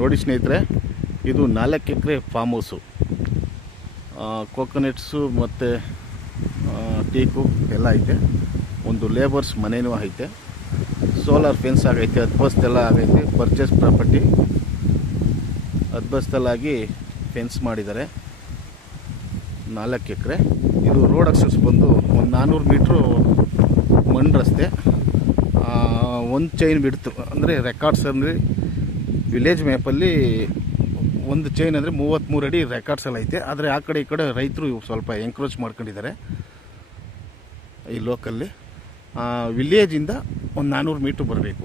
ನೋಡಿ ಸ್ನೇಹಿತರೆ, ಇದು 4 ಎಕರೆ ಫಾರ್ಮ್ ಹೌಸು. ಕೋಕೋನಟ್ಸು ಮತ್ತು ಟೀಕು ಎಲ್ಲ ಐತೆ. ಒಂದು ಲೇಬರ್ಸ್ ಮನೆಯೂ ಐತೆ. ಸೋಲಾರ್ ಫೆನ್ಸ್ ಆಗೈತೆ. ಅದ್ಬಸ್ತೆಲ್ಲ ಆಗೈತೆ. ಪರ್ಚೇಸ್ ಪ್ರಾಪರ್ಟಿ ಅದ್ಬಸ್ತಲ್ಲಾಗಿ ಫೆನ್ಸ್ ಮಾಡಿದ್ದಾರೆ. 4 ಎಕರೆ. ಇದು ರೋಡ್ ಅಕ್ಸೆಸ್ ಬಂದು ಒಂದು 400 ಮೀಟ್ರು ಮಣ್ಣು ರಸ್ತೆ. ಒಂದು ಚೈನ್ ಬಿಡ್ತು ಅಂದರೆ ರೆಕಾರ್ಡ್ಸ್ ಅಂದರೆ ವಿಲೇಜ್ ಮ್ಯಾಪಲ್ಲಿ ಒಂದು ಚೈನ್ ಅಂದರೆ 33 ಅಡಿ ರೆಕಾರ್ಡ್ಸಲ್ಲಿ ಐತೆ. ಆದರೆ ಆ ಕಡೆ ಈ ಕಡೆ ರೈತರು ಸ್ವಲ್ಪ ಎಂಕ್ರೋಚ್ ಮಾಡ್ಕೊಂಡಿದ್ದಾರೆ ಈ ಲೋಕಲ್ಲಿ. ವಿಲೇಜಿಂದ ಒಂದು 400 ಮೀಟ್ರ್ ಬರಬೇಕು.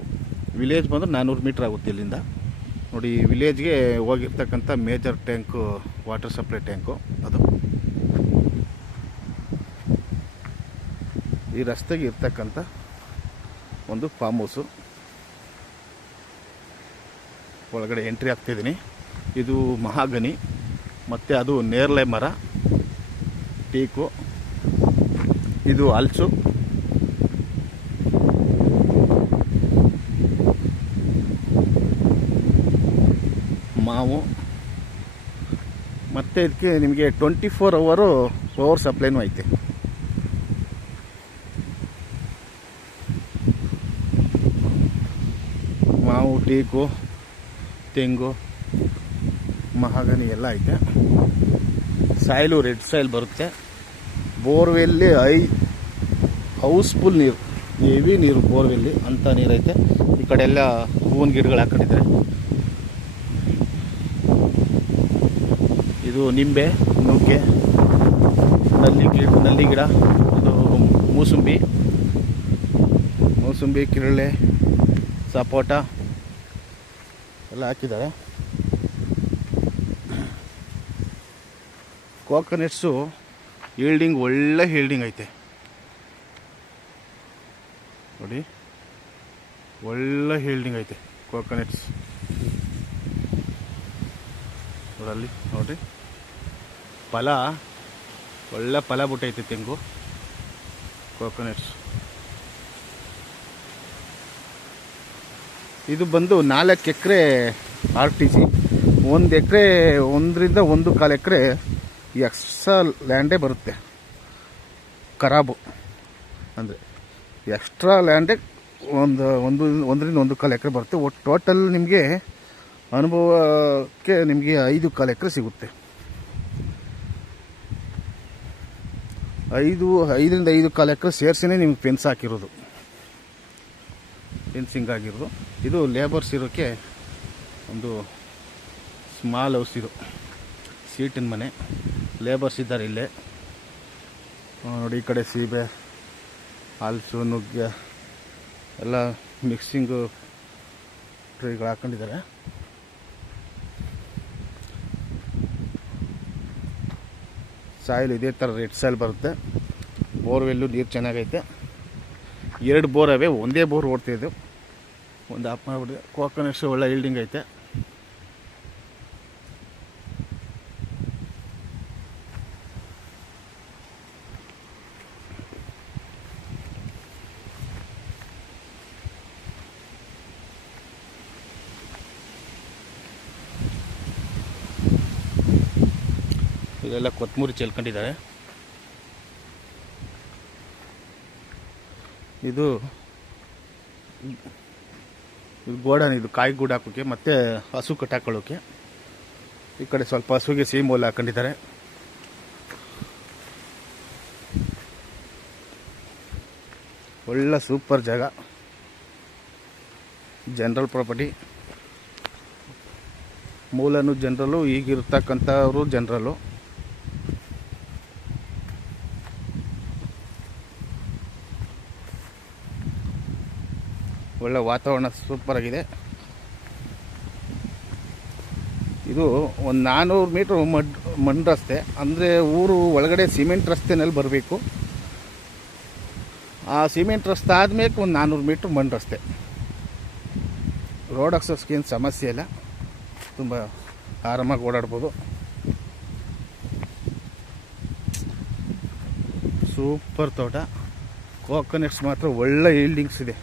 ವಿಲೇಜ್ ಬಂದರೆ 400 ಮೀಟ್ರ್ ಆಗುತ್ತೆ ಇಲ್ಲಿಂದ. ನೋಡಿ, ವಿಲೇಜ್ಗೆ ಹೋಗಿರ್ತಕ್ಕಂಥ major tank, water supply tank ಅದು. ಈ ರಸ್ತೆಗೆ ಇರ್ತಕ್ಕಂಥ ಒಂದು ಫಾರ್ಮ್ ಹೌಸು. ಒಳಗಡೆ ಎಂಟ್ರಿ ಆಗ್ತಿದ್ದೀನಿ. ಇದು ಮಹಾಗನಿ ಮತ್ತು ಅದು ನೇರಳೆ ಮರ, ಟೀಕು, ಇದು ಹಲ್ಸು, ಮಾವು. ಮತ್ತು ಇದಕ್ಕೆ ನಿಮಗೆ 24 ಅವರ್ ಪವರ್ ಸಪ್ಲೈನೂ ಐತೆ. ಮಾವು, ಟೀಕು, ತೆಂಗು, ಮಹಾಗನಿ ಎಲ್ಲ ಐತೆ. ಸಾಯಿಲು ರೆಡ್ ಸಾಯಿಲ್ ಬರುತ್ತೆ. ಬೋರ್ವೆಲ್ಲಿ ಹೌಸ್ಫುಲ್ ನೀರು, ಹೆವಿ ನೀರು ಬೋರ್ವೆಲ್ಲಿ ಅಂಥ ನೀರೈತೆ. ಈ ಕಡೆ ಎಲ್ಲ ಹೂವಿನ ಗಿಡಗಳು ಹಾಕೊಂಡಿದ್ದಾರೆ. ಇದು ನಿಂಬೆ, ನುಗ್ಗೆ, ನಲ್ಲಿ ಗಿಡ, ಇದು ಮೂಸಂಬಿ, ಕಿರಳೆ, ಸಪೋಟ ಎಲ್ಲ ಹಾಕಿದ್ದಾರೆ. ಕೋಕೋನಟ್ಸು ಒಳ್ಳೆ ಹೀಲ್ಡಿಂಗ್ ಐತೆ ನೋಡಿ, ಒಳ್ಳೆ ಹೀಲ್ಡಿಂಗ್ ಐತೆ ಕೋಕೋನಟ್ಸ್. ನೋಡಲ್ಲಿ ನೋಡಿರಿ, ಒಳ್ಳೆ ಫಲ ಬಿಟ್ಟೈತೆ ತೆಂಗು, ಕೋಕೋನಟ್ಸ್. ಇದು ಬಂದು 4 ಎಕರೆ RTC. 1 ಎಕರೆ, 1ರಿಂದ 1.25 ಎಕರೆ ಎಕ್ಸ್ಟ್ರಾ ಲ್ಯಾಂಡೇ ಬರುತ್ತೆ. ಖರಾಬು ಅಂದರೆ ಎಕ್ಸ್ಟ್ರಾ ಲ್ಯಾಂಡೇ 1ರಿಂದ 1.25 ಎಕರೆ ಬರುತ್ತೆ. ಒಟ್ಟು ಟೋಟಲ್ ನಿಮಗೆ ಅನುಭವಕ್ಕೆ ನಿಮಗೆ 5.25 ಎಕರೆ ಸಿಗುತ್ತೆ. 5ರಿಂದ 5.25 ಎಕರೆ ಸೇರಿಸಿನೇ ನಿಮ್ಗೆ ಫೆನ್ಸಿಂಗ್ ಆಗಿರೋದು. ಇದು ಲೇಬರ್ಸ್ ಇರೋಕ್ಕೆ ಒಂದು ಸ್ಮಾಲ್ ಹೌಸ್. ಇದು ಸೀಟಿನ ಮನೆ. ಲೇಬರ್ಸ್ ಇದ್ದಾರೆ ಇಲ್ಲೇ ನೋಡಿ. ಈ ಕಡೆ ಸೀಬೆ, ಹಲ್ಸು, ನುಗ್ಗೆ ಎಲ್ಲ ಮಿಕ್ಸಿಂಗು ಟ್ರೀಗಳು ಹಾಕೊಂಡಿದ್ದಾರೆ. ಸಾಯಿಲ್ ಇದೇ ಥರ ರೆಡ್ ಸಾಯಿಲ್ ಬರುತ್ತೆ. ಬೋರ್ವೆಲ್ಲು ನೀರು ಚೆನ್ನಾಗೈತೆ. 2 ಬೋರ್ ಅವೆ, ಒಂದೇ ಬೋರ್ ಓಡ್ತಿದ್ದು, ಒಂದು ಆಫ್ ಮಾಡಿಬಿಟ್ಟು. ಕೋಕೋನಟ್ಸ್ ಒಳ್ಳೆ ಹೀಲ್ಡಿಂಗ್ ಐತೆ. ಇದೆಲ್ಲ ಕೊತ್ತಂಬರಿ ಚೆಲ್ಕೊಂಡಿದ್ದಾರೆ. ಇದು ಗೋಡನ್, ಇದು ಕಾಯಿ ಗೂಡು ಹಾಕೋಕ್ಕೆ ಮತ್ತು ಹಸು ಕಟ್ಟಾಕೊಳ್ಳೋಕ್ಕೆ. ಈ ಕಡೆ ಸ್ವಲ್ಪ ಹಸುಗೆ ಸೀಮೋಲ್ ಹಾಕೊಂಡಿದ್ದಾರೆ. ಒಳ್ಳೆ ಸೂಪರ್ ಜಾಗ. General property. ಮೂಲನು ಜನರಲ್ಲು, ಈಗಿರ್ತಕ್ಕಂಥವರು ಜನರಲ್ಲು. ಒಳ್ಳೆ ವಾತಾವರಣ ಸೂಪರ್ ಆಗಿದೆ. ಇದು ಒಂದು 400 ಮೀಟ್ರ್ ಮಣ್ಣು ರಸ್ತೆ. ಅಂದರೆ ಊರು ಒಳಗಡೆ ಸಿಮೆಂಟ್ ರಸ್ತೆನಲ್ಲಿ ಬರಬೇಕು. ಆ ಸಿಮೆಂಟ್ ರಸ್ತೆ ಆದಮೇಲೆ ಒಂದು 400 ಮೀಟ್ರ್ ಮಣ್ಣು ರಸ್ತೆ. ರೋಡ್ ಅಕ್ಸಸ್ಗೆ ಏನು ಸಮಸ್ಯೆ ಇಲ್ಲ, ತುಂಬ ಆರಾಮಾಗಿ ಓಡಾಡ್ಬೋದು. ಸೂಪರ್ ತೋಟ. ಕೋಕೋನಟ್ಸ್ ಮಾತ್ರ ಒಳ್ಳೆ ಈಲ್ಡಿಂಗ್ಸ್ ಇದೆ.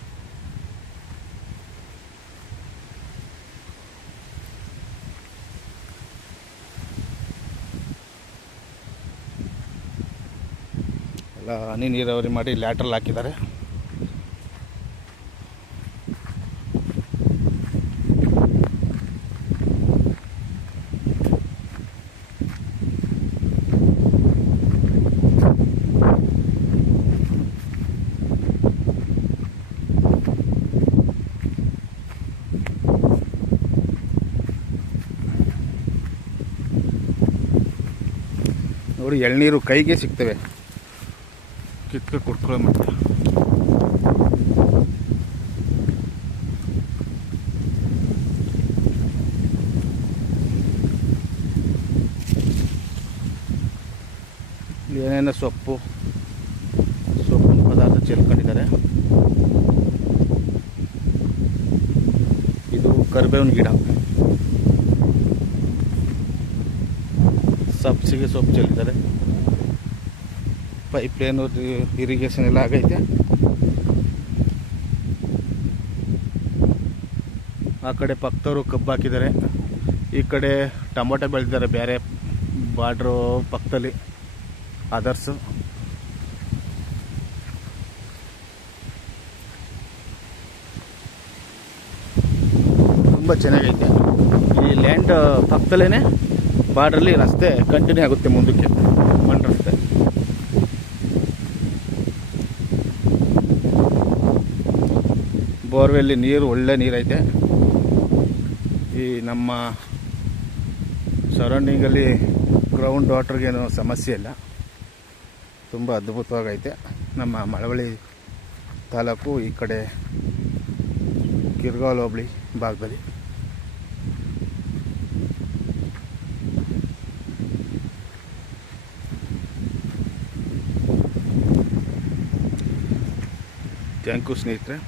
ಎಲ್ಲ ಹನಿ ನೀರಾವರಿ ಮಾಡಿ ಲ್ಯಾಟ್ರಲ್ ಹಾಕಿದ್ದಾರೆ. ನೋಡಿ, ಎಳ್ನೀರು ಕೈಗೆ ಸಿಗ್ತವೆ, ಕಿತ್ಕ ಕುಡ್ಕೊಳ್ಳೋ ಮಟ್ಟ. ಏನೇನೋ ಸೊಪ್ಪಿನ ಪದಾರ್ಥ ಚೆಲ್ಕೊಂಡಿದ್ದಾರೆ. ಇದು ಕರಿಬೇವಿನ ಗಿಡ, ಸಬ್ಸಿಗೆ ಸೊಪ್ಪು ಚೆಲ್ಲಿದ್ದಾರೆ. ಪೈಪ್ ಲೈನು ಇರಿಗೇಷನ್ ಎಲ್ಲ ಆಗೈತೆ. ಆ ಕಡೆ ಪಕ್ಕದವರು ಕಬ್ಬು ಹಾಕಿದ್ದಾರೆ, ಈ ಕಡೆ ಟೊಮೊಟೊ ಬೆಳೆದಿದ್ದಾರೆ ಬೇರೆ ಬಾರ್ಡ್ರು ಪಕ್ಕದಲ್ಲಿ ಅದರ್ಸು. ತುಂಬ ಚೆನ್ನಾಗೈತೆ. ಈ ಲ್ಯಾಂಡ್ ಪಕ್ಕದಲ್ಲೇ ಬಾರ್ಡ್ರಲ್ಲಿ ರಸ್ತೆ ಕಂಟಿನ್ಯೂ ಆಗುತ್ತೆ ಮುಂದಕ್ಕೆ, ಮಣ್ಣು ರಸ್ತೆ. ಬೋರ್ವೆಲ್ಲಿ ನೀರು ಒಳ್ಳೆ ನೀರೈತೆ. ಈ ನಮ್ಮ ಸರೌಂಡಿಂಗಲ್ಲಿ ಗ್ರೌಂಡ್ ವಾಟರ್ಗೇನು ಸಮಸ್ಯೆ ಇಲ್ಲ, ತುಂಬ ಅದ್ಭುತವಾಗೈತೆ. ನಮ್ಮ ಮಳವಳ್ಳಿ ತಾಲೂಕು ಈ ಕಡೆ ಕಿರ್ಗಾಲ್ ಹೋಬಳಿ ಭಾಗದಲ್ಲಿ. ಥ್ಯಾಂಕ್ ಯು ಸ್ನೇಹಿತರೆ.